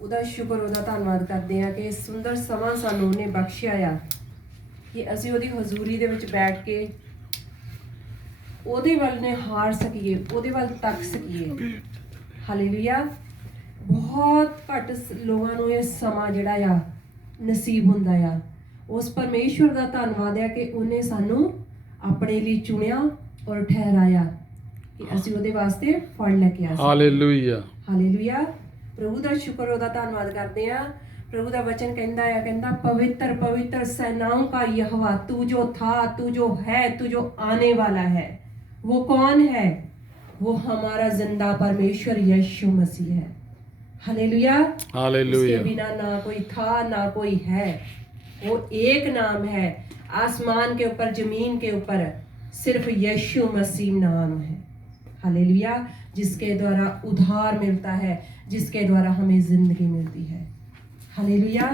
ਉਹਦਾ ਸ਼ੁਕਰ ਉਹਦਾ ਧੰਨਵਾਦ ਕਰਦੇ ਹਾਂ ਕਿ ਸੁੰਦਰ ਸਮਾਂ ਸਾਨੂੰ ਉਹਨੇ ਬਖਸ਼ਿਆ ਆ ਕਿ ਅਸੀਂ ਉਹਦੀ ਹਜ਼ੂਰੀ ਦੇ ਵਿੱਚ ਬੈਠ ਕੇ ਉਹਦੇ ਵੱਲ ਨਿਹਾਰ ਸਕੀਏ, ਉਹਦੇ ਵੱਲ ਤੱਕ ਸਕੀਏ। ਹਾਲੇਲੂਇਆ। ਬਹੁਤ ਘੱਟ ਲੋਕਾਂ ਨੂੰ ਇਹ ਸਮਾਂ ਜਿਹੜਾ ਆ ਨਸੀਬ ਹੁੰਦਾ ਆ। ਉਸ ਪਰਮੇਸ਼ਵਰ ਦਾ ਧੰਨਵਾਦ ਹੈ ਕਿ ਉਹਨੇ ਸਾਨੂੰ ਆਪਣੇ ਲਈ ਚੁਣਿਆ ਔਰ ਠਹਿਰਾਇਆ ਕਿ ਅਸੀਂ ਉਹਦੇ ਵਾਸਤੇ ਫਲ ਲੈ ਕੇ ਆ ਸਕੀਏ। Hallelujah, hallelujah. ਪ੍ਰਭੂ ਦਾ ਸ਼ੁਕਰ ਉਹਦਾ ਧੰਨਵਾਦ ਕਰਦੇ ਆ। प्रभु का वचन कहता पवित्र पवित्र सेनाओं का यहोवा, तू जो था, तू जो है, तू जो आने वाला है, वो कौन है? वो हमारा जिंदा परमेश्वर यीशु मसीह है। Hallelujah, hallelujah. उसके बिना ना कोई था ना कोई है। वो एक नाम है आसमान के ऊपर जमीन के ऊपर, सिर्फ यीशु मसीह नाम है। हालेलुया, जिसके द्वारा उद्धार मिलता है, जिसके द्वारा हमें जिंदगी मिलती है। हालेलुया।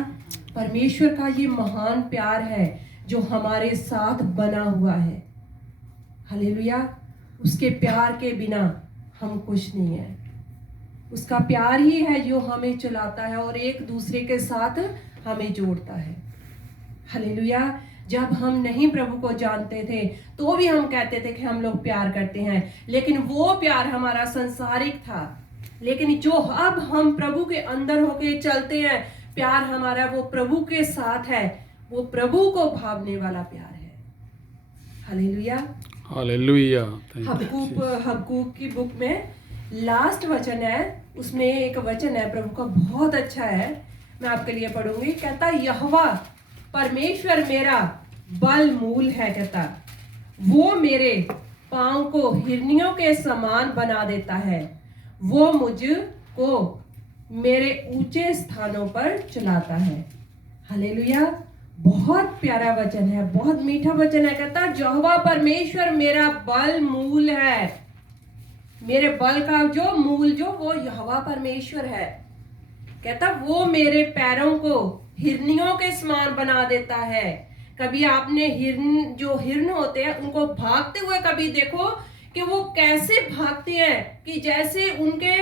परमेश्वर का ये महान प्यार है जो हमारे साथ बना हुआ है। हालेलुया। उसके प्यार के बिना हम कुछ नहीं है। उसका प्यार ही है जो हमें चलाता है और एक दूसरे के साथ हमें जोड़ता है। हालेलुया। जब हम नहीं प्रभु को जानते थे तो भी हम कहते थे कि हम लोग प्यार करते हैं, लेकिन वो प्यार हमारा संसारिक था। लेकिन जो अब हम प्रभु के अंदर होके चलते हैं, प्यार हमारा वो प्रभु के साथ है, वो प्रभु को भावने वाला प्यार है। Hallelujah, hallelujah. हबक्कूक की बुक में लास्ट वचन है, उसमें एक वचन है प्रभु का बहुत अच्छा है, मैं आपके लिए पढ़ूंगी। कहता यहोवा परमेश्वर मेरा बल मूल है, कहता वो मेरे पांव को हिरनियों के समान बना देता है, वो मुझको मेरे ऊंचे स्थानों पर चलाता है। हालेलुया। बहुत प्यारा वचन है, बहुत मीठा वचन है। कहता यहोवा परमेश्वर मेरा बल मूल है, मेरे बल का जो मूल जो वो यहोवा परमेश्वर है। कहता वो मेरे पैरों को हिरनियों के समान बना देता है। कभी आपने हिरन होते हैं उनको भागते हुए कभी देखो कि वो कैसे भागते हैं, कि जैसे उनके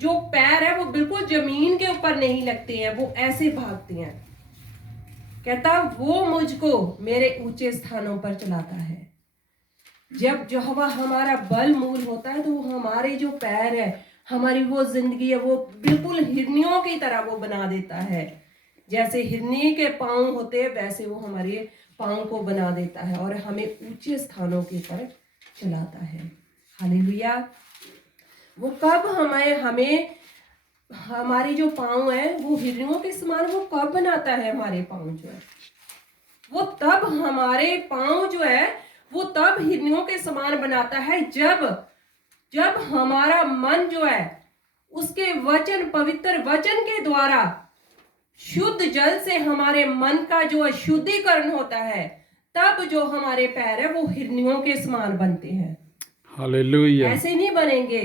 जो पैर है वो बिल्कुल जमीन के ऊपर नहीं लगते हैं, वो ऐसे भागते हैं। कहता वो मुझको मेरे ऊंचे स्थानों पर चलाता है। जब यहोवा हमारा बल मूल होता है तो वो हमारे जो पैर है, हमारी वो जिंदगी है, वो बिल्कुल हिरनियों की तरह वो बना देता है। जैसे हिरनी के पांव होते हैं वैसे वो हमारे पांव को बना देता है और हमें ऊंचे स्थानों के ऊपर चलाता है। हालेलुया। वो कब हमें हमारी जो पांव है वो हिरनियों के समान वो कब बनाता है? हमारे पांव जो है वो तब हमारे पांव जो है वो तब हिरनियों के समान बनाता है जब हमारा मन जो है उसके वचन, पवित्र वचन के द्वारा शुद्ध जल से हमारे मन का जो अशुद्धिकरण होता है, तब जो हमारे पैर है वो हिरनियों के समान बनते हैं। हालेलुया। ऐसे नहीं बनेंगे।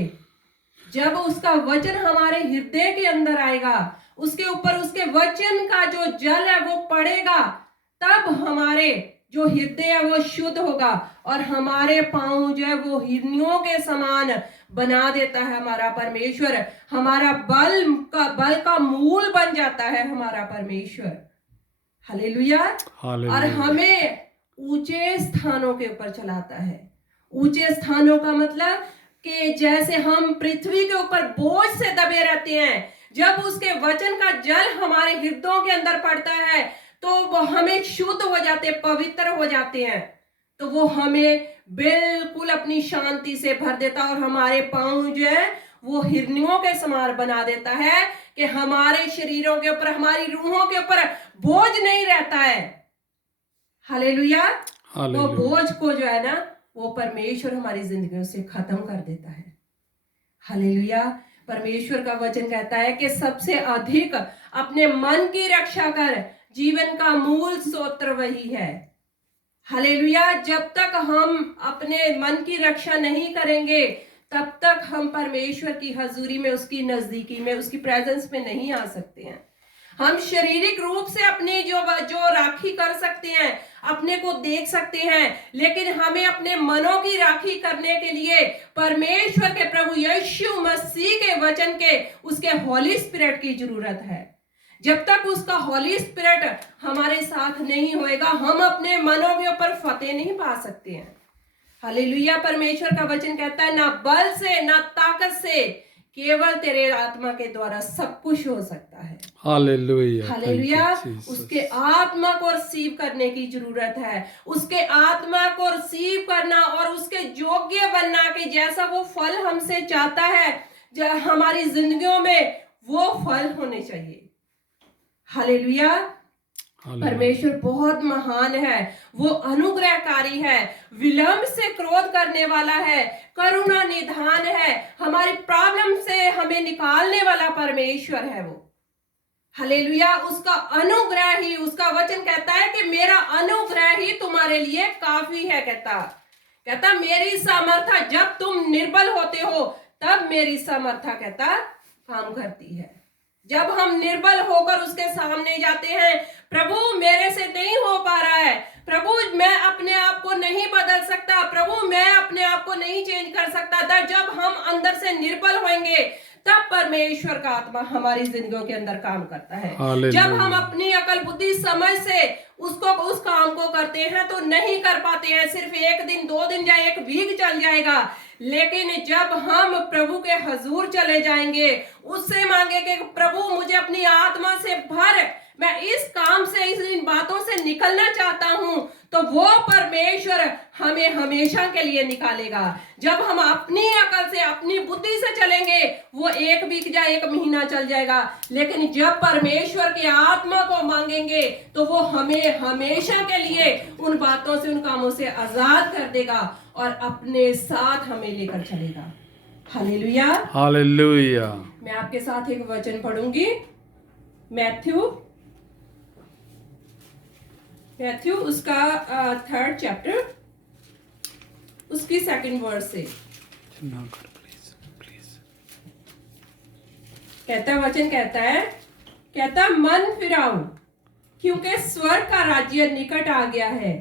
जब उसका वचन हमारे हृदय के अंदर आएगा, उसके ऊपर उसके वचन का जो जल है वो पड़ेगा, तब हमारे जो हृदय है वो शुद्ध होगा और हमारे पांव जो है वो हिरनियों के समान बना देता है हमारा परमेश्वर। हमारा बल का मूल बन जाता है हमारा परमेश्वर। हालेलुया। और हमें ऊंचे स्थानों के ऊपर चलाता है। ऊंचे स्थानों का मतलब कि जैसे हम पृथ्वी के ऊपर बोझ से दबे रहते हैं, जब उसके वचन का जल हमारे हृदयों के अंदर पड़ता है तो वो हमें शुद्ध हो जाते, पवित्र हो जाते हैं, तो वो हमें बिल्कुल अपनी शांति से भर देता और हमारे पांव जो है वो हिरनियों के समान बना देता है कि हमारे शरीरों के ऊपर, हमारी रूहों के ऊपर बोझ नहीं रहता है। हालेलुया। वो बोझ को जो है ना वो परमेश्वर हमारी जिंदगियों से खत्म कर देता है। हालेलुया। परमेश्वर का वचन कहता है कि सबसे अधिक अपने मन की रक्षा कर, जीवन का मूल स्रोत वही है। हालेलुया। जब तक हम अपने मन की रक्षा नहीं करेंगे तब तक हम परमेश्वर की हजूरी में, उसकी नजदीकी में, उसकी प्रेजेंस में नहीं आ सकते हैं। हम शारीरिक रूप से अपनी जो जो राखी कर सकते हैं, अपने को देख सकते हैं, लेकिन हमें अपने मनों की राखी करने के लिए परमेश्वर के प्रभु यीशु मसीह के वचन के उसके हॉली स्पिरिट की जरूरत है। जब तक उसका हॉली स्पिरिट हमारे साथ नहीं होएगा, हम अपने मनों के ऊपर फतेह नहीं पा सकते हैं। हालेलुया। परमेश्वर का वचन कहता है, ना बल से ना ताकत से, केवल तेरे आत्मा के द्वारा सब कुछ हो सकता है। Hallelujah, hallelujah. Thank you, Jesus. उसके आत्मा को रिसीव करने की जरूरत है, उसके आत्मा को रिसीव करना और उसके योग्य बनना कि जैसा वो फल हमसे चाहता है हमारी जिंदगियों में, वो फल होने चाहिए। हालेलुया। परमेश्वर बहुत महान है, वो अनुग्रहकारी है, विलंब से क्रोध करने वाला है, करुणा निधान है, हमारी प्रॉब्लम से हमें निकालने वाला परमेश्वर है वो। हालेलुया। उसका अनुग्रह ही, उसका वचन कहता है कि मेरा अनुग्रह ही तुम्हारे लिए काफी है। कहता मेरी सामर्था, जब तुम निर्बल होते हो तब मेरी सामर्था कहता काम करती है। जब हम निर्बल होकर उसके सामने जाते हैं, प्रभु मेरे से नहीं हो पा रहा है, प्रभु मैं अपने आप को नहीं बदल सकता, प्रभु मैं अपने आप को नहीं चेंज कर सकता, जब हम अंदर से निर्बल होंगे तब परमेश्वर का आत्मा हमारी जिंदगियों के अंदर काम करता है। जब हम अपनी अकल बुद्धि समझ से उस काम को करते हैं तो नहीं कर पाते हैं, सिर्फ एक दिन 2 दिन या एक वीक चल जाएगा। लेकिन जब हम प्रभु के हजूर चले जाएंगे, उससे मांगेंगे कि प्रभु मुझे अपनी आत्मा से भर, मैं इस काम से, इन बातों से निकलना चाहता हूं, तो वो परमेश्वर हमें हमेशा के लिए निकालेगा। जब हम अपनी अकल से, अपनी बुद्धि से चलेंगे, वो 1 वीक या 1 महीना चल जाएगा। लेकिन जब परमेश्वर की आत्मा को मांगेंगे तो वो हमें हमेशा के लिए उन बातों से, उन कामों से आजाद कर देगा और अपने साथ हमें लेकर चलेगा। Hallelujah, hallelujah. मैं आपके साथ एक वचन पढ़ूंगी, मैथ्यू उसका 3rd चैप्टर, उसकी 2nd वर्स से कहता वचन कहता मन फिराओ, क्योंकि स्वर्ग का राज्य निकट आ गया है।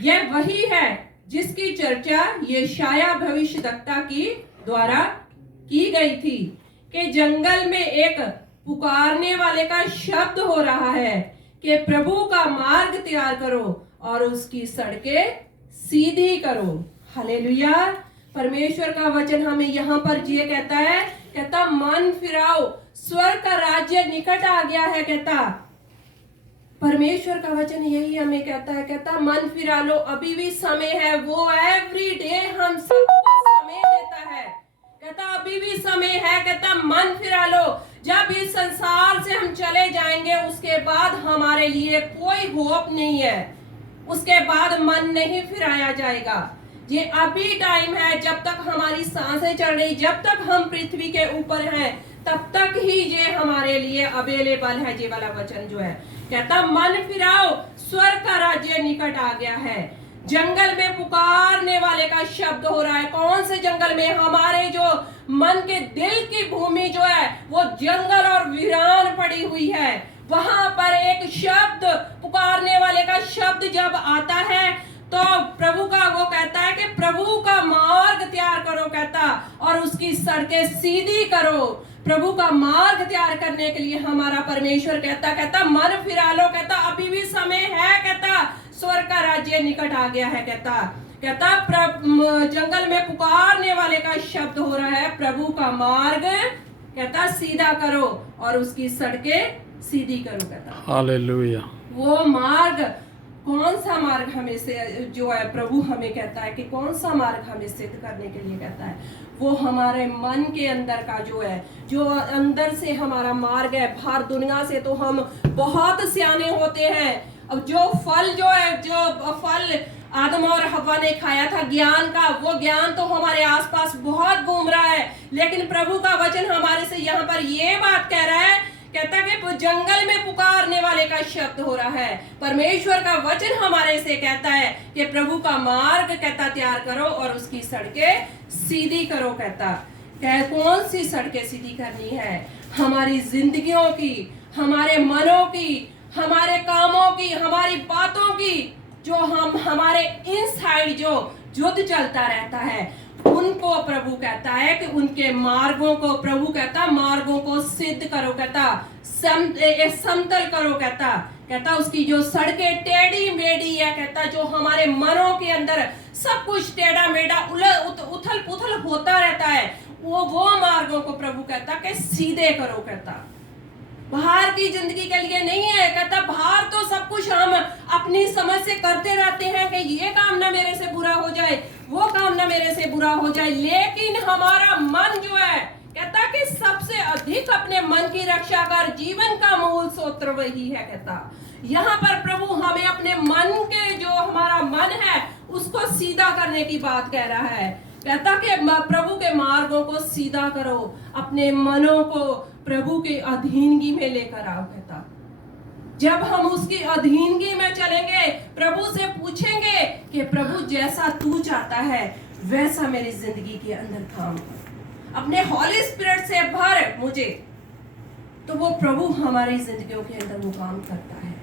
यह वही है जिसकी चर्चा यशाया भविष्यद्वक्ता की द्वारा की गई थी कि जंगल में एक पुकारने वाले का शब्द हो रहा है कि प्रभु का मार्ग तैयार करो और उसकी सड़कें सीधी करो। हालेलुया। परमेश्वर का वचन हमें यहाँ पर ये कहता मन फिराओ, स्वर्ग का राज्य निकट आ गया है। कहता परमेश्वर का वचन यही हमें कहता मन फिरा लो, अभी भी समय है। वो एवरी डे हम सबको समय देता है। कहता अभी भी समय है, कहता मन फिरा लो। जब इस संसार से हम चले जाएंगे, उसके बाद हमारे लिए कोई होप नहीं है, उसके बाद मन नहीं फिराया जाएगा। ये अभी टाइम है, जब तक हमारी सांसें चल रही, जब तक हम पृथ्वी के ऊपर हैं, तब तक ही ये हमारे लिए अवेलेबल है। ये वाला वचन जो है कहता मन फिराओ, स्वर्ग का राज्य निकट आ गया है। जंगल में पुकारने वाले का शब्द हो रहा है। कौन से जंगल में? हमारे जो मन के दिल की भूमि जो है वो जंगल और वीरान पड़ी हुई है। वहां पर एक शब्द, पुकारने वाले का शब्द जब आता है तो प्रभु का वो कहता है कि प्रभु का मार्ग तैयार करो, कहता, और उसकी सड़कें सीधी करो। प्रभु का मार्ग तैयार करने के लिए हमारा परमेश्वर कहता मन फिरा लो, कहता अभी भी समय है, कहता स्वर्ग का राज्य निकट आ गया है। कहता जंगल में पुकारने वाले का शब्द हो रहा है, प्रभु का मार्ग कहता सीधा करो और उसकी सड़कें सीधी करो। कहता हालेलुया। वो मार्ग, कौन सा मार्ग हमें से जो है प्रभु हमें कहता है कि कौन सा मार्ग हमें सिद्ध करने के लिए कहता है, वो हमारे मन के अंदर का जो है, जो अंदर से हमारा मार्ग है। बाहर दुनिया से तो हम बहुत सियाने होते हैं। अब जो फल जो है, जो फल आदम और हव्वा ने खाया था ज्ञान का, वो ज्ञान तो हमारे आसपास बहुत घूम रहा है। लेकिन प्रभु का वचन हमारे से यहाँ पर ये बात कह रहा है, कहता कि जंगल में पुकारने वाले का शब्द हो रहा है। परमेश्वर का वचन हमारे से कहता है कि प्रभु का मार्ग कहता तैयार करो और उसकी सड़कें सीधी करो। कहता कौन सी सड़कें सीधी करनी है? हमारी जिंदगियों की, हमारे मनों की, हमारे कामों की, हमारी बातों की, जो हमारे इनसाइड जो युद्ध चलता रहता है, उनको प्रभु कहता है कि उनके मार्गों को, प्रभु कहता मार्गों को सिद्ध करो, कहता समतल करो, कहता उसकी जो सड़कें टेढ़ी मेढ़ी है, कहता जो हमारे मनों के अंदर सब कुछ टेढ़ा मेढ़ा उथल पुथल होता रहता है, वो मार्गों को प्रभु कहता कि सीधे करो। कहता बाहर की जिंदगी के लिए नहीं है, कहता बाहर तो सब कुछ हम अपनी समझ से करते रहते हैं कि ये काम ना मेरे से बुरा हो जाए, वो काम ना मेरे से बुरा हो जाए, लेकिन हमारा मन जो है, कहता कि सबसे अधिक अपने मन की रक्षा कर, जीवन का मूल सूत्र वही है। कहता यहाँ पर प्रभु हमें अपने मन के, जो हमारा मन है उसको सीधा करने की बात कह रहा है। कहता कि प्रभु के मार्गों को सीधा करो, अपने मनों को प्रभु के अधीनगी में लेकर आओ। कहता जब हम उसकी अधीनगी में चलेंगे, प्रभु से पूछेंगे कि प्रभु जैसा तू चाहता है वैसा मेरी जिंदगी के अंदर काम कर, अपने हॉली स्पिरिट से भर मुझे, तो वो प्रभु हमारी जिंदगियों के अंदर वो काम करता है।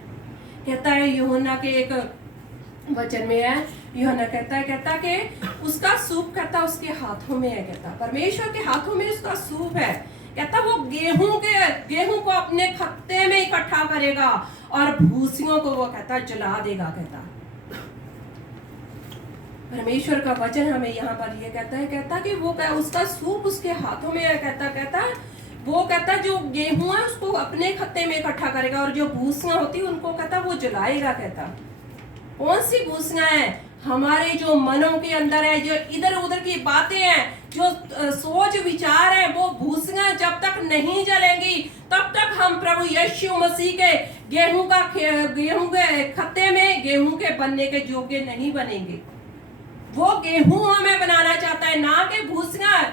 कहता है यूहन्ना के एक वचन में है, यूहन्ना कहता कि उसका सूप, कहता उसके हाथों में है, कहता परमेश्वर के हाथों में उसका सूप है। कहता वो गेहूं को अपने खत्ते में इकट्ठा करेगा और भूसियों को वो कहता जला देगा। कहता परमेश्वर का वचन हमें यहाँ पर ये कहता कि वो उसका सूप उसके हाथों में है। कहता वो कहता जो गेहूं है उसको अपने खत्ते में इकट्ठा करेगा और जो भूसियां होती उनको कहता वो जलाएगा। कहता कौन सी भूसियां है? हमारे जो मनों के अंदर है, जो इधर उधर की बातें हैं, जो सोच विचार है, वो भूसियां जब तक नहीं जलेंगी तब तक हम प्रभु यीशु मसीह के गेहूं के खत्ते में गेहूं के बनने के योग्य नहीं बनेंगे। वो गेहूं हमें बनाना चाहता है, ना कि भूसियां।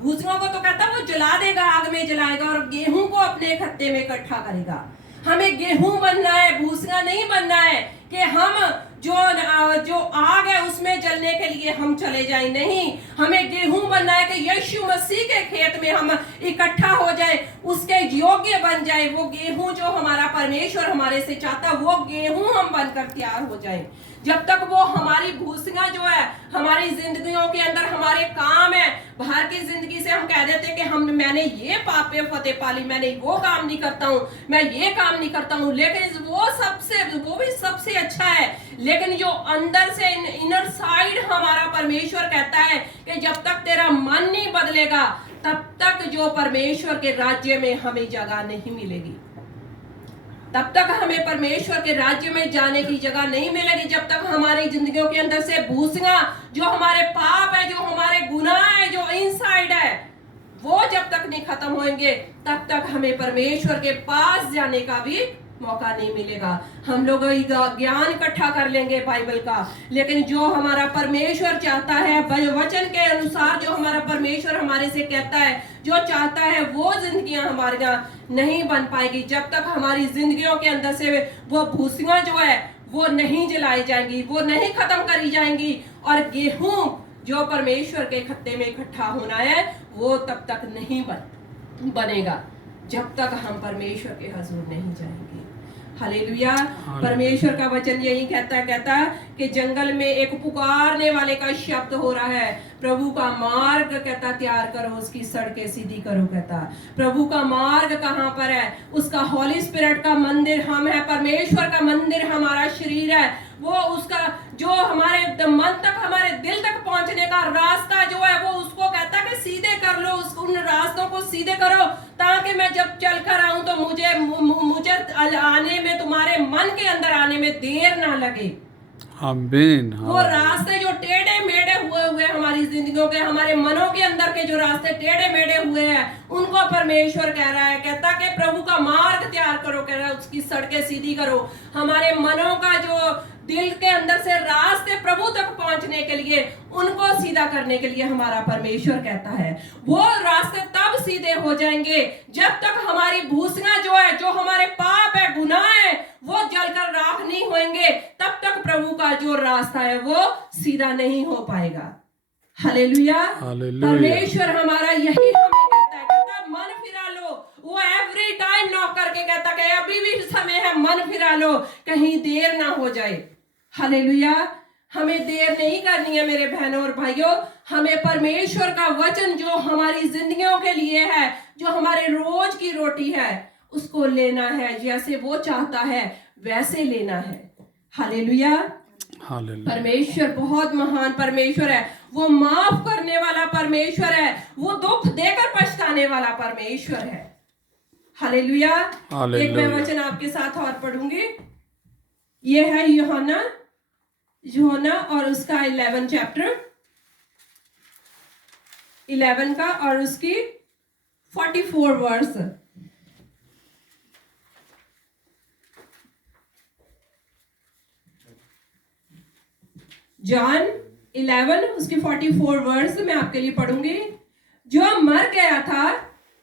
भूसियों को तो कहता वो जला देगा, आग में जलाएगा, और गेहूं को अपने खत्ते में इकट्ठा करेगा। हमें गेहूं बनना है, भूसियां नहीं बनना है कि हम जो आग है उसमें जलने के लिए हम चले जाएं। नहीं, हमें गेहूं बनना है कि यीशु मसीह के खेत में हम इकट्ठा हो जाए, उसके योग्य बन जाए। वो गेहूं जो हमारा परमेश्वर हमारे से चाहता, वो गेहूं हम बनकर तैयार हो जाए। जब तक वो हमारी भूसियां जो है हमारी जिंदगियों के अंदर, हमारे काम है, बाहर की जिंदगी से हम कह देते कि मैंने ये पापे फतेह पाली, मैंने वो काम नहीं करता हूँ, मैं ये काम नहीं करता हूँ, लेकिन वो भी सबसे अच्छा है। लेकिन जो अंदर से इनर साइड हमारा परमेश्वर कहता है कि जब तक तेरा मन नहीं बदलेगा तब तक जो परमेश्वर के राज्य में हमें जगह नहीं मिलेगी, तब तक हमें परमेश्वर के राज्य में जाने की जगह नहीं मिलेगी। जब तक हमारी जिंदगियों के अंदर से भूसियां, जो हमारे पाप है, जो हमारे गुनाह है, जो इनसाइड है, वो जब तक नहीं खत्म होंगे तब तक हमें परमेश्वर के पास जाने का भी मौका नहीं मिलेगा। हम लोग ज्ञान इकट्ठा कर लेंगे बाइबल का, लेकिन जो हमारा परमेश्वर चाहता है, वचन के अनुसार जो हमारा परमेश्वर हमारे से कहता है, जो चाहता है, वो जिंदगियां हमारे यहाँ नहीं बन पाएगी जब तक हमारी जिंदगियों के अंदर से वो भूसियां जो है वो नहीं जलाई जाएंगी, वो नहीं खत्म करी जाएंगी, और गेहूं जो परमेश्वर के खत्ते में इकट्ठा होना है वो तब तक नहीं बनेगा जब तक हम परमेश्वर के हजूर नहीं जाएंगे। हालेलुया। परमेश्वर का वचन यही कहता कि जंगल में एक पुकारने वाले का शब्द हो रहा है, प्रभु का मार्ग कहता तैयार करो, उसकी सड़कें सीधी करो। कहता प्रभु का मार्ग कहाँ पर है? उसका हॉली स्पिरिट का मंदिर हम है, परमेश्वर का मंदिर हमारा शरीर है। वो उसका जो हमारे मन तक, हमारे दिल तक पहुंचने का रास्ता जो है, वो उसको कहता कि सीधे कर लो, उन रास्तों को सीधे करो, ताकि मैं जब चल कर आऊं तो मुझे आने में, तुम्हारे मन के अंदर आने में देर ना लगे। आमीन। वो रास्ते जो टेढ़े मेढ़े हुए हमारी जिंदगियों के, हमारे मनों के अंदर के जो रास्ते टेढ़े मेढ़े हुए हैं, उनको परमेश्वर कह रहा है, कहता कि प्रभु का मार्ग तैयार करो, कह रहा है उसकी सड़कें सीधी करो। हमारे मनों का जो दिल के अंदर से रास्ते प्रभु तक पहुंचने के लिए, उनको सीधा करने के लिए हमारा परमेश्वर कहता है। वो रास्ते तब सीधे हो जाएंगे जब तक हमारी भूसियां जो है, जो हमारे पाप है, गुनाह है, वो जलकर राख नहीं होंगे, तब तक प्रभु का जो रास्ता है वो सीधा नहीं हो पाएगा। हालेलुया। परमेश्वर हमारा यही हमें कहता है, कहता मन फिरा लो। वो एवरी टाइम नॉक करके कहता कि लो, कहीं देर ना हो जाए। हालेलुया। हमें देर नहीं करनी है मेरे बहनों और भाइयों। हमें परमेश्वर का वचन जो हमारी जिंदगियों के लिए है, जो हमारे रोज की रोटी है, उसको लेना है। जैसे वो चाहता है वैसे लेना है। हालेलुया। हालेलुया। परमेश्वर बहुत महान परमेश्वर है। वो माफ करने वाला परमेश्वर है। वो दुख देकर पछताने वाला परमेश्वर है। हालेलुया। एक मैं हालेलुया। वचन आपके साथ और पढ़ूंगी। ये है यूहन्ना और उसका 11 चैप्टर 11 का और उसकी 44 वर्स। जॉन 11 उसकी 44 वर्स मैं आपके लिए पढ़ूंगी। जो मर गया था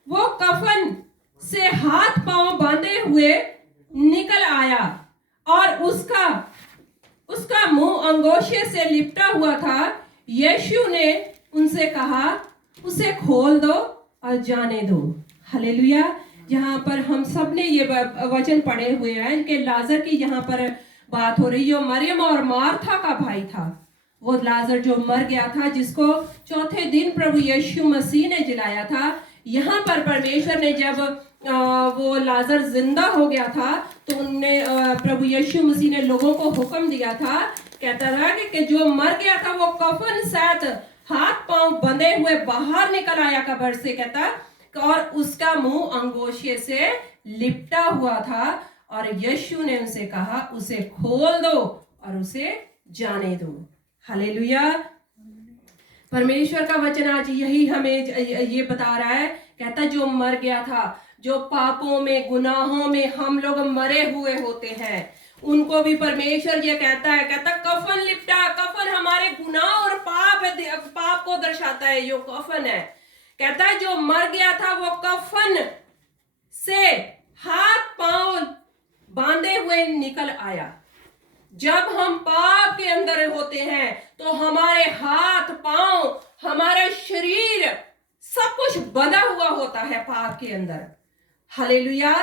वो कफन से हाथ पांव बांधे हुए निकल आया और उसका मुंह अंगोछे से लिपटा हुआ था। यीशु ने उनसे कहा, उसे खोल दो और जाने दो। हालेलुया। यहाँ पर हम सब ने ये वचन पढ़े हुए हैं कि लाजर की यहाँ पर बात हो रही है। जो मरियम और मार्था का भाई था, वो लाजर जो मर गया था, जिसको चौथे दिन प्रभु यीशु मसीह ने जिलाया था। यहाँ पर परमेश्वर ने जब वो लाजर जिंदा हो गया था तो उनने प्रभु यीशु मसीह ने लोगों को हुक्म दिया था, कहता था कि जो मर गया था वो कफन साथ हाथ पांव बंधे हुए बाहर निकल आया कब्र से, कहता, और उसका मुंह अंगोछे से लिपटा हुआ था। और यीशु ने उनसे कहा, उसे खोल दो और उसे जाने दो। हालेलुया। परमेश्वर का वचन आज यही हमें ये बता रहा है। कहता जो मर गया था, जो पापों में गुनाहों में हम लोग मरे हुए होते हैं, उनको भी परमेश्वर ये कहता है, कहता कफन लिपटा। कफन हमारे गुनाह और पाप को दर्शाता है। यो कफन है। कहता है जो मर गया था वो कफन से हाथ पांव बांधे हुए निकल आया। जब हम पाप के अंदर होते हैं तो हमारे हाथ पांव, हमारा शरीर, सब कुछ बंधा हुआ होता है पाप के अंदर। हालेलुया।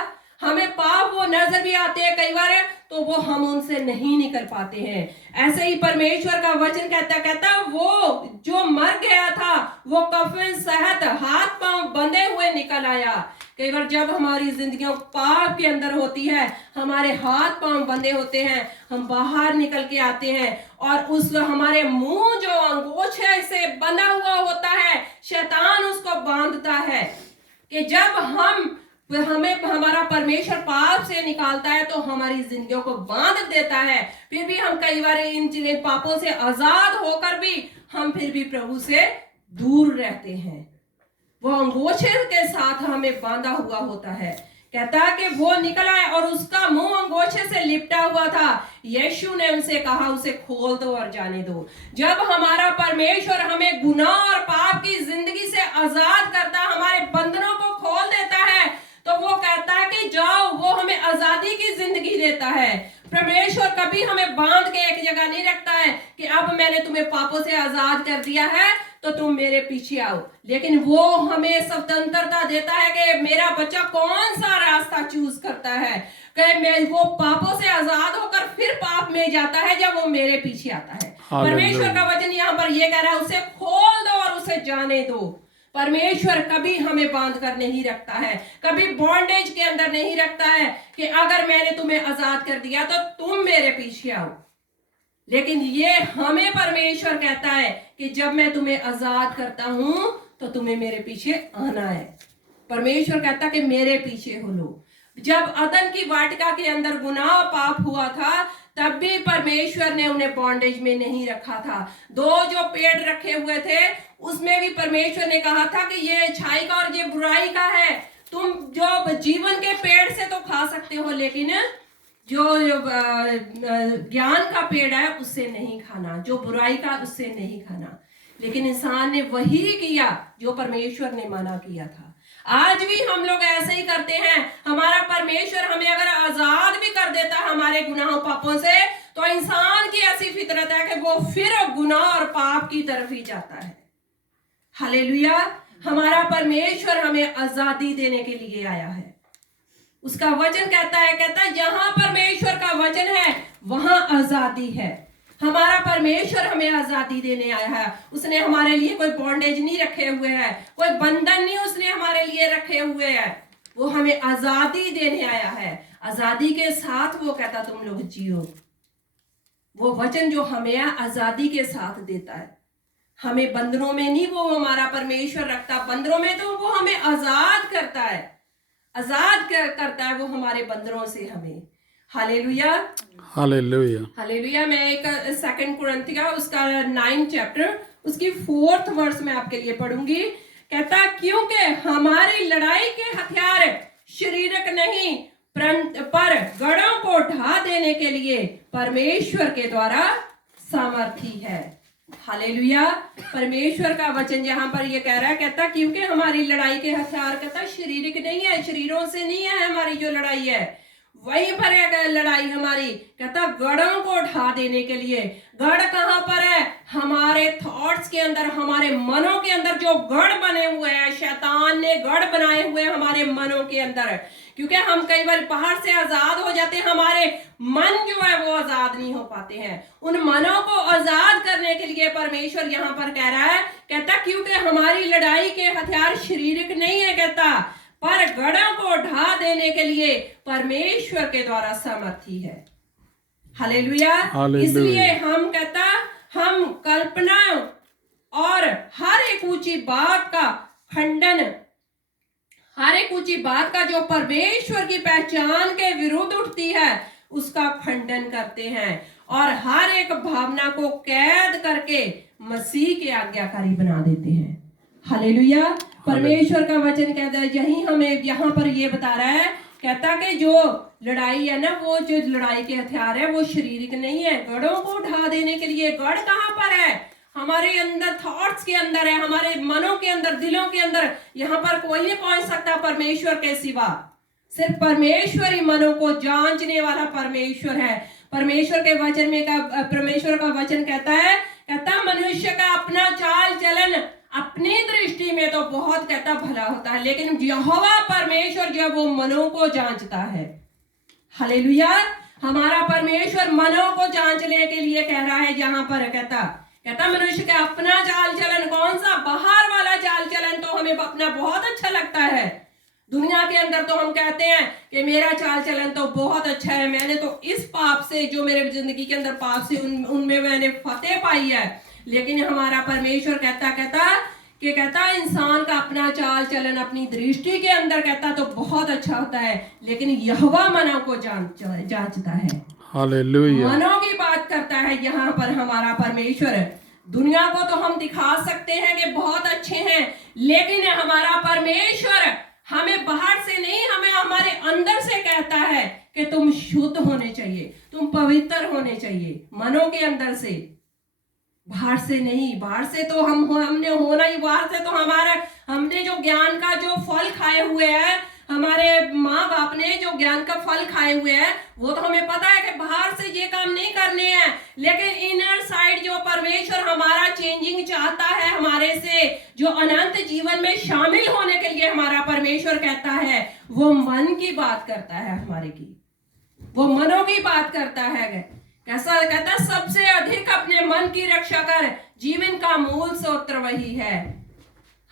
हमें पाप वो नजर भी आते हैं कई बार, तो वो हम उनसे नहीं निकल पाते हैं। ऐसे ही परमेश्वर का वचन कहता वो जो मर गया था वो कफन सहित हाथ पांव बंधे हुए निकल आया। कई बार जब हमारी जिंदगियों पाप के अंदर होती है, हमारे हाथ पांव बंधे होते हैं, हम बाहर निकल के आते हैं और उस हमारे मुंह जो अंगोछे से बंधा हुआ होता है, शैतान उसको बांधता है कि जब हमें हमारा परमेश्वर पाप से निकालता है तो हमारी जिंदगियों को बांध देता है। फिर भी हम कई बार इन पापों से आजाद होकर भी हम फिर भी प्रभु से दूर रहते हैं। वो अंगोछे के साथ हमें बांधा हुआ होता है। कहता है कि वो निकल आया और उसका मुंह अंगोछे से लिपटा हुआ था। यीशु ने उनसे कहा, उसे खोल दो और जाने दो। जब हमारा परमेश्वर हमें गुनाह और पाप की जिंदगी से आजाद करता, हमारे बंधनों को खोल देता है, तो वो कहता है कि जाओ। वो हमें आजादी की जिंदगी देता है। परमेश्वर कभी हमें बांध के एक जगह नहीं रखता है कि अब मैंने तुम्हें पापों से आजाद कर दिया है तो तुम मेरे पीछे आओ। लेकिन वो हमें स्वतंत्रता देता है कि मेरा बच्चा कौन सा रास्ता चूज करता है। कि वो पापों से आजाद होकर फिर पाप में जाता है जब वो मेरे पीछे आता है। परमेश्वर का वचन यहाँ पर ये कह रहा है, उसे खोल दो और उसे जाने दो। परमेश्वर कभी हमें बांध कर नहीं रखता है, कभी बॉन्डेज के अंदर नहीं रखता है कि अगर मैंने तुम्हें आजाद कर दिया तो तुम मेरे पीछे आओ। लेकिन ये हमें परमेश्वर कहता है कि जब मैं तुम्हें आजाद करता हूं तो तुम्हें मेरे पीछे आना है। परमेश्वर कहता कि मेरे पीछे हो लो। जब अदन की वाटिका के अंदर गुनाह पाप हुआ था तब भी परमेश्वर ने उन्हें बॉन्डेज में नहीं रखा था। दो जो पेड़ रखे हुए थे उसमें भी परमेश्वर ने कहा था कि ये अच्छाई का और ये बुराई का है। तुम जो जीवन के पेड़ से तो खा सकते हो, लेकिन जो ज्ञान का पेड़ है उससे नहीं खाना, जो बुराई का उससे नहीं खाना। लेकिन इंसान ने वही किया जो परमेश्वर ने मना किया था। आज भी हम लोग ऐसे ही करते हैं। हमारा परमेश्वर हमें अगर आजाद भी कर देता है हमारे गुनाहों पापों से, तो इंसान की ऐसी फितरत है कि वो फिर गुनाह और पाप की तरफ ही जाता है। हालेलुया। हमारा परमेश्वर हमें आजादी देने के लिए आया है। उसका वचन कहता है जहां परमेश्वर का वचन है वहां आजादी है। हमारा परमेश्वर हमें आजादी देने आया है। उसने हमारे लिए कोई बॉन्डेज नहीं रखे हुए है, कोई बंधन नहीं उसने हमारे लिए रखे हुए है। वो हमें आजादी देने आया है। आजादी के साथ वो कहता तुम लोग जियो। वो वचन जो हमें आजादी के साथ देता है, हमें बंधनों में नहीं वो हमारा परमेश्वर रखता। बंधनों में तो वो हमें आजाद करता है, आजाद करता है वो हमारे बंधनों से हमें। Hallelujah, hallelujah, hallelujah. मैं एक 2 कुरिन्थियों उसका 9 चैप्टर उसकी 4th वर्स में आपके लिए पढ़ूंगी। कहता क्योंकि हमारी लड़ाई के हथियार शारीरिक नहीं पर गढ़ों को ढा देने के लिए परमेश्वर के द्वारा सामर्थी है। हालेलुया। परमेश्वर का वचन जहां पर ये कह रहा है, कहता क्योंकि हमारी लड़ाई के हथियार कहता शारीरिक नहीं है, शरीरों से नहीं है हमारी जो लड़ाई है। वहीं पर है लड़ाई हमारी, कहता गढ़ों को ढा देने के लिए। गढ़ कहां पर है? हमारे थॉट्स के अंदर, हमारे मनों के अंदर जो गढ़ बने हुए हैं, शैतान ने गढ़ बनाए हुए हैं हमारे मनों के अंदर। क्योंकि हम कई बार बाहर से आजाद हो जाते हैं, हमारे मन जो है वो आजाद नहीं हो पाते हैं। उन मनों को आजाद करने के लिए परमेश्वर यहां पर कह रहा है, कहता क्योंकि हमारी लड़ाई के हथियार शारीरिक नहीं है, कहता पर गढ़ों को ढा देने के लिए परमेश्वर के द्वारा सामर्थी है। हालेलुया। इसलिए हम कहता हम कल्पना और हर एक ऊंची बात का खंडन, हर एक ऊंची बात का जो परमेश्वर की पहचान के विरुद्ध उठती है उसका खंडन करते हैं और हर एक भावना को कैद करके मसीह के आज्ञाकारी बना देते हैं। हालेलुया। परमेश्वर का वचन कहता है, यही हमें यहाँ पर ये बता रहा है, कहता कि जो लड़ाई है ना, वो जो लड़ाई के हथियार है वो शारीरिक नहीं है। गढ़ों को ढा देने के लिए। गढ़ कहाँ पर है? हमारे अंदर, थॉट्स के अंदर है, हमारे मनों के अंदर, दिलों के अंदर। यहाँ पर कोई नहीं पहुंच सकता परमेश्वर के सिवा। सिर्फ परमेश्वर ही मनों को जांचने वाला परमेश्वर है। परमेश्वर के वचन में परमेश्वर का वचन कहता है, कहता मनुष्य का अपना चाल चलन अपनी दृष्टि में तो बहुत कहता भला होता है, लेकिन यहोवा परमेश्वर जो वो मनों को जांचता है। हालेलुया। हमारा परमेश्वर मनों को जांचने के लिए कह रहा है। जहां पर कहता मनुष्य का अपना चाल चलन, कौन सा? बाहर वाला चाल चलन तो हमें अपना बहुत अच्छा लगता है। दुनिया के अंदर तो हम कहते हैं कि मेरा चाल चलन तो बहुत अच्छा है, मैंने तो इस पाप से, जो मेरे जिंदगी के अंदर पाप से, उनमें मैंने फतेह पाई है। लेकिन हमारा परमेश्वर कहता इंसान का अपना चाल चलन अपनी दृष्टि के अंदर कहता तो बहुत अच्छा होता है, लेकिन यहोवा मनों को जांचता है। हालेलुया। मनों की बात करता है यहाँ पर हमारा परमेश्वर। दुनिया को तो हम दिखा सकते हैं कि बहुत अच्छे हैं, लेकिन हमारा परमेश्वर हमें बाहर से नहीं, हमें हमारे अंदर से कहता है कि तुम शुद्ध होने चाहिए, तुम पवित्र होने चाहिए, मनों के अंदर से, बाहर से नहीं। बाहर से तो हमने होना ही, बाहर से तो हमने जो ज्ञान का जो फल खाए हुए हैं, हमारे माँ बाप ने जो ज्ञान का फल खाए हुए हैं, वो तो हमें पता है कि बाहर से ये काम नहीं करने हैं। लेकिन इनर साइड जो परमेश्वर हमारा चेंजिंग चाहता है हमारे से, जो अनंत जीवन में शामिल होने के लिए हमारा परमेश्वर कहता है, वो मन की बात करता है हमारे की, वो मनों की बात करता है। कैसा कहता है? सबसे अधिक अपने मन की रक्षा कर, जीवन का मूल सूत्र वही है।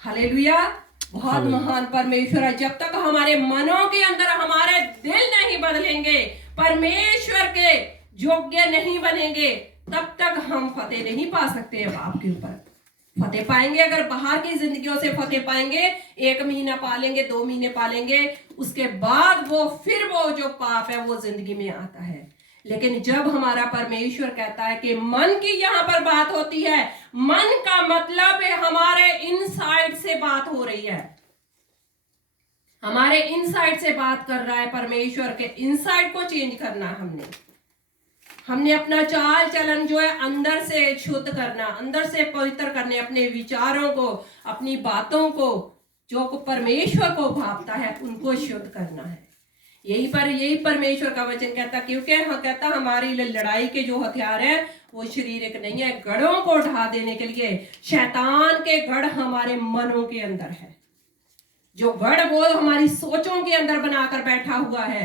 हालेलुया। बहुत महान परमेश्वर है। जब तक हमारे मनों के अंदर हमारे दिल नहीं बदलेंगे, परमेश्वर के योग्य नहीं बनेंगे, तब तक हम फतेह नहीं पा सकते हैं पाप के ऊपर। फतेह पाएंगे अगर बाहर की जिंदगियों से फतेह पाएंगे, 1 महीना पालेंगे, 2 महीने पालेंगे, उसके बाद वो जो पाप है वो जिंदगी में आता है। लेकिन जब हमारा परमेश्वर कहता है कि मन की यहाँ पर बात होती है, मन का मतलब है हमारे इनसाइड से बात हो रही है, हमारे इनसाइड से बात कर रहा है परमेश्वर के इनसाइड को चेंज करना। हमने अपना चाल चलन जो है अंदर से शुद्ध करना, अंदर से पवित्र करने, अपने विचारों को, अपनी बातों को, जो परमेश्वर को भावता है उनको शुद्ध करना है। यही परमेश्वर का वचन कहता, क्योंकि कहता हमारी लड़ाई के जो हथियार है वो शारीरिक नहीं है। गढ़ों को ढा देने के लिए, शैतान के गढ़ हमारे मनों के अंदर है। जो वर्ड वो हमारी सोचों के अंदर बनाकर बैठा हुआ है।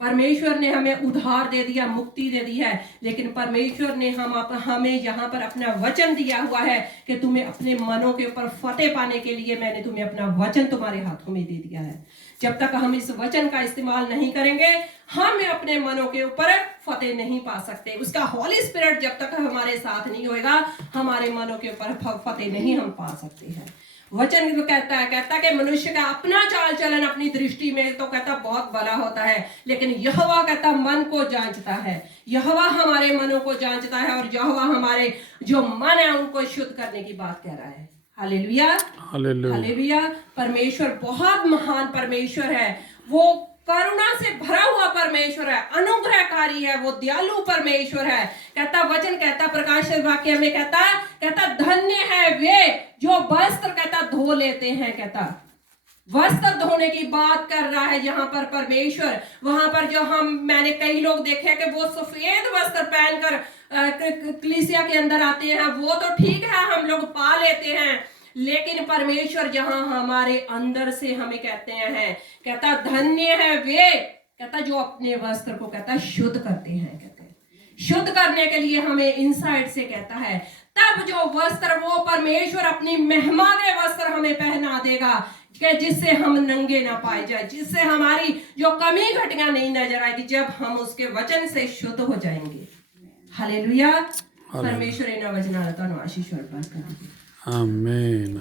परमेश्वर ने हमें उद्धार दे दिया, मुक्ति दे दी है, लेकिन परमेश्वर ने हमें यहाँ पर अपना वचन दिया हुआ है कि तुम्हें अपने मनों के ऊपर फतेह पाने के लिए मैंने तुम्हें अपना वचन तुम्हारे हाथों में दे दिया है। जब तक हम इस वचन का इस्तेमाल नहीं करेंगे हम अपने मनों के ऊपर फतेह नहीं पा सकते। उसका हॉली स्पिरिट जब तक हमारे साथ नहीं होएगा हमारे मनों के ऊपर फतेह नहीं हम पा सकते हैं। वचन तो कहता है कि मनुष्य का अपना चाल चलन अपनी दृष्टि में तो कहता बहुत भला होता है, लेकिन यहोवा कहता मन को जांचता है। यहोवा हमारे मनों को जांचता है और यहोवा हमारे जो मन है उनको शुद्ध करने की बात कह रहा है। Hallelujah, hallelujah. परमेश्वर बहुत महान परमेश्वर है, वो करुणा से भरा हुआ परमेश्वर है, अनुग्रहकारी है, वो दयालु परमेश्वर है। कहता वचन कहता प्रकाश वाक्य में कहता धन्य है वे जो वस्त्र कहता धो लेते हैं। कहता वस्त्र धोने की बात कर रहा है यहाँ पर परमेश्वर। वहां पर जो मैंने कई लोग देखे कि वो सफेद वस्त्र पहनकर कलीसिया के अंदर आते हैं, वो तो ठीक है हम लोग पा लेते हैं, लेकिन परमेश्वर जहां हमारे अंदर से हमें कहते हैं, कहता धन्य है वे कहता जो अपने वस्त्र को कहता शुद्ध करते हैं। कहते शुद्ध करने के लिए हमें इनसाइड से कहता है, तब जो वस्त्र वो परमेश्वर अपनी महिमा के वस्त्र हमें पहना देगा कि जिससे हम नंगे ना पाए जाए, जिससे हमारी जो कमी घटियां नहीं नजर आएगी, जब हम उसके वचन से शुद्ध हो जाएंगे। हालेलुया। परमेश्वर इन वचनां दा तुहानूं आशीष वर्षा करे। आमीन।